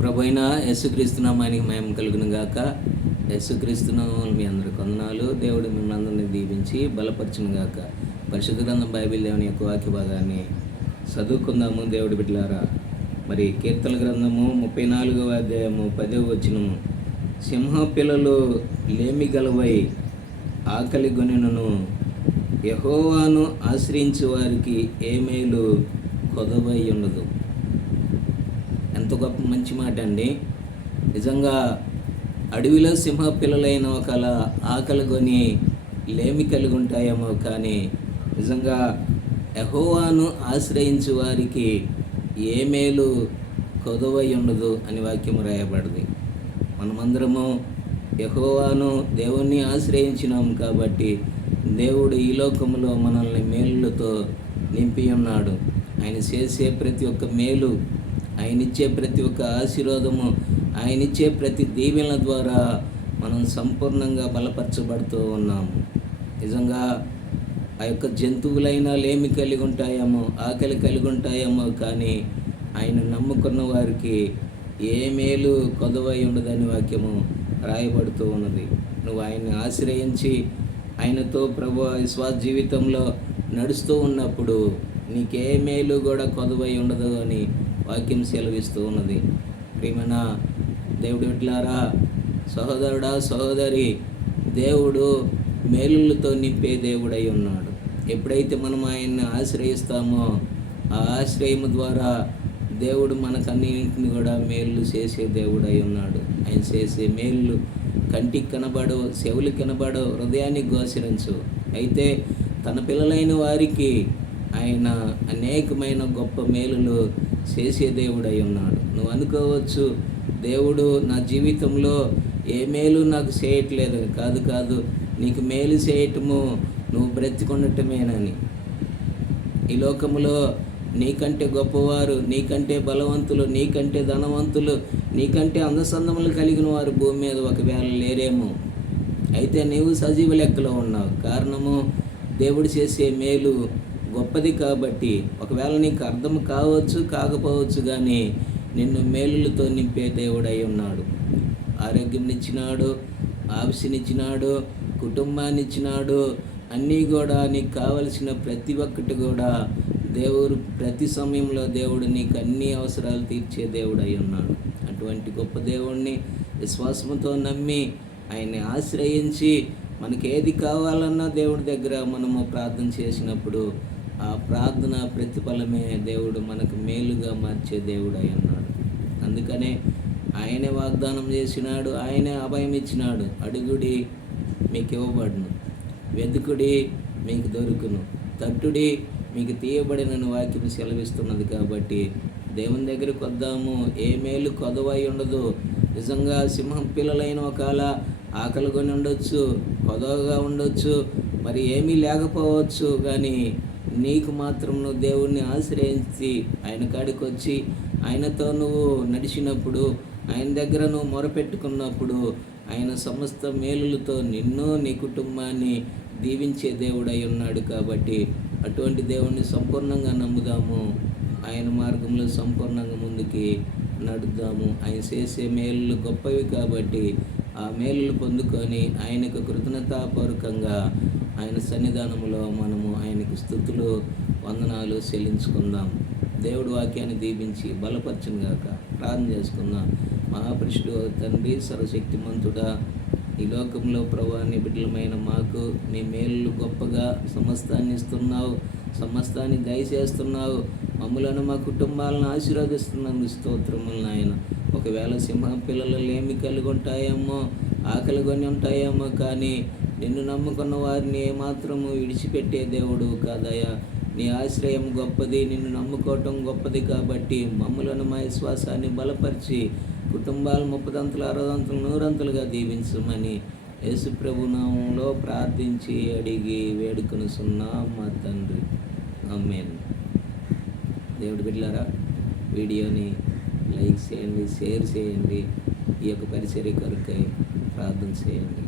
ప్రభువైన యేసుక్రీస్తు నామానికి మహిమ కలుగును గాక. యేసుక్రీస్తు నామములో మీ అందరికి వందనాలు. దేవుడు మిమ్మల్ని అందరినీ దీవించి బలపరచును గాక. పరిశుద్ధ గ్రంథం బైబిల్ దేవుని యొక్క వాక్య భాగాన్ని చదువుకుందాము దేవుడి బిడ్డలారా. మరి కీర్తన గ్రంథము 34వ అధ్యాయము 10వ వచనము, సింహ పిల్లలు లేమి గలవై ఆకలి గొనెను, యెహోవాను ఆశ్రయించు వారికి ఏ మేలు కొదవై ఉండదు. ఎంత గొప్ప మంచి మాట అండి. నిజంగా అడవిలో సింహ పిల్లలైన ఒకల ఆకలి కొని లేమి కలిగి ఉంటాయేమో, కానీ నిజంగా యెహోవాను ఆశ్రయించు వారికి ఏ మేలు కొదవై ఉండదు అని వాక్యం రాయబడింది. మనమందరము యెహోవాను దేవుణ్ణి ఆశ్రయించినాము కాబట్టి దేవుడు ఈ లోకంలో మనల్ని మేలులతో నింపి ఉన్నాడు. ఆయన చేసే ప్రతి ఒక్క మేలు, ఆయనిచ్చే ప్రతి ఒక్క ఆశీర్వాదము, ఆయనిచ్చే ప్రతి దీవెనల ద్వారా మనం సంపూర్ణంగా బలపరచబడుతూ ఉన్నాము. నిజంగా ఆ యొక్క జంతువులైనా లేమి కలిగి ఉంటాయేమో, ఆకలి కలిగి ఉంటాయేమో, కానీ ఆయన నమ్ముకున్న వారికి ఏ మేలు కొదవై ఉండదని వాక్యము రాయబడుతూ ఉన్నది. నువ్వు ఆయన్ని ఆశ్రయించి ఆయనతో ప్రభు విశ్వాస జీవితంలో నడుస్తూ ఉన్నప్పుడు నీకే మేలు కూడా కొదవై ఉండదు అని వాక్యం సెలవిస్తూ ఉన్నది. ప్రియమైన దేవుడి బిడ్డలారా, సహోదరుడా, సహోదరి, దేవుడు మేలులతో నింపే దేవుడై ఉన్నాడు. ఎప్పుడైతే మనం ఆయన్ని ఆశ్రయిస్తామో ఆ ఆశ్రయం ద్వారా దేవుడు మనకన్నింటిని కూడా మేలు చేసే దేవుడై ఉన్నాడు. ఆయన చేసే మేలు కంటికి కనబడవు, చెవులు కనబడవు, హృదయానికి గోచరించు. అయితే తన పిల్లలైన వారికి ఆయన అనేకమైన గొప్ప మేలులు చేసే దేవుడై ఉన్నాడు. నువ్వు అనుకోవచ్చు, దేవుడు నా జీవితంలో ఏ మేలు నాకు చేయట్లేదు. కాదు, నీకు మేలు చేయటము నువ్వు బ్రతికొనటమేనని. ఈ లోకములో నీకంటే గొప్పవారు, నీకంటే బలవంతులు, నీకంటే ధనవంతులు, నీకంటే అందసందములు కలిగిన వారు భూమి మీద ఒకవేళ లేరేమో. అయితే నీవు సజీవ లెక్కలో ఉన్నావు. కారణము దేవుడు చేసే మేలు గొప్పది కాబట్టి. ఒకవేళ నీకు అర్థం కావచ్చు, కాకపోవచ్చు, కానీ నిన్ను మేలులతో నింపే దేవుడై ఉన్నాడు. ఆరోగ్యం ఇచ్చినాడు, ఆయుష్నిచ్చినాడు, కుటుంబాన్ని ఇచ్చినాడు. అన్నీ కూడా నీకు కావలసిన ప్రతి ఒక్కటి కూడా దేవుడు ప్రతి సమయంలో దేవుడు నీకు అన్ని అవసరాలు తీర్చే దేవుడై ఉన్నాడు. అటువంటి గొప్ప దేవుణ్ణి విశ్వాసంతో నమ్మి ఆయన్ని ఆశ్రయించి మనకి ఏది కావాలన్నా దేవుడి దగ్గర మనము ప్రార్థన చేసినప్పుడు ఆ ప్రార్థన ప్రతిఫలమే దేవుడు మనకు మేలుగా మార్చే దేవుడై ఉన్నాడు. అందుకనే ఆయనే వాగ్దానం చేసినాడు, ఆయనే అభయం ఇచ్చినాడు. అడుగుడి మీకు ఇవ్వబడును, వెతుకుడి మీకు దొరుకును, తట్టుడి మీకు తీయబడినని వాక్యం సెలవిస్తున్నది. కాబట్టి దేవుని దగ్గరికి వద్దాము. ఏ మేలు కొదవై ఉండదు. నిజంగా సింహం పిల్లలైన ఒకవేళ ఆకలి కొని ఉండొచ్చు, కొదవగా ఉండొచ్చు, మరి ఏమీ లేకపోవచ్చు, కానీ నీకు మాత్రం నువ్వు దేవుణ్ణి ఆశ్రయించి ఆయన కాడికి వచ్చి ఆయనతో నువ్వు నడిచినప్పుడు, ఆయన దగ్గర నువ్వు మొరపెట్టుకున్నప్పుడు ఆయన సమస్త మేలులతో నిన్ను, నీ కుటుంబాన్ని దీవించే దేవుడై ఉన్నాడు. కాబట్టి అటువంటి దేవుణ్ణి సంపూర్ణంగా నమ్ముదాము. ఆయన మార్గంలో సంపూర్ణంగా ముందుకి నడుద్దాము. ఆయన చేసే మేలులు గొప్పవి కాబట్టి ఆ మేలులు పొందుకొని ఆయనకు కృతజ్ఞతాపూర్వకంగా ఆయన సన్నిధానంలో మనము ఆయనకు స్తుతులు, వందనాలు చెల్లించుకుందాం. దేవుడు వాక్యాన్ని దీవించి బలపరచును గాక. ప్రార్థన చేసుకుందాం. మహాపురుషుడు తండ్రి, సర్వశక్తిమంతుడా, ఈ లోకంలో ప్రభువా నీ బిడ్డలమైన మాకు నీ మేలు గొప్పగా సమస్తాన్ని ఇస్తున్నావు, సమస్తాన్ని దయచేస్తున్నావు. మమ్ములను, మా కుటుంబాలను ఆశీర్వదిస్తున్నందుకు స్తోత్రములు నాయన. ఒకవేళ సింహ పిల్లలు ఏమి కలిగి ఉంటాయేమో, ఆకలి కొని ఉంటాయేమో, కానీ నిన్ను నమ్ముకున్న వారిని ఏమాత్రము విడిచిపెట్టే దేవుడు కాదయ్యా. నీ ఆశ్రయం గొప్పది, నిన్ను నమ్ముకోవటం గొప్పది. కాబట్టి మమ్ములను, మా విశ్వాసాన్ని బలపరిచి కుటుంబాలు 30 60 100 దీవించమని యేసు ప్రభు నామములో ప్రార్థించి అడిగి వేడుకొనుచున్నాం మా తండ్రి. ఆమేన్. దేవుడి బిడ్డలారా, వీడియోని లైక్ చేయండి, షేర్ చేయండి. ఈ యొక్క పరిచర్య కొరకై ప్రార్థన చేయండి.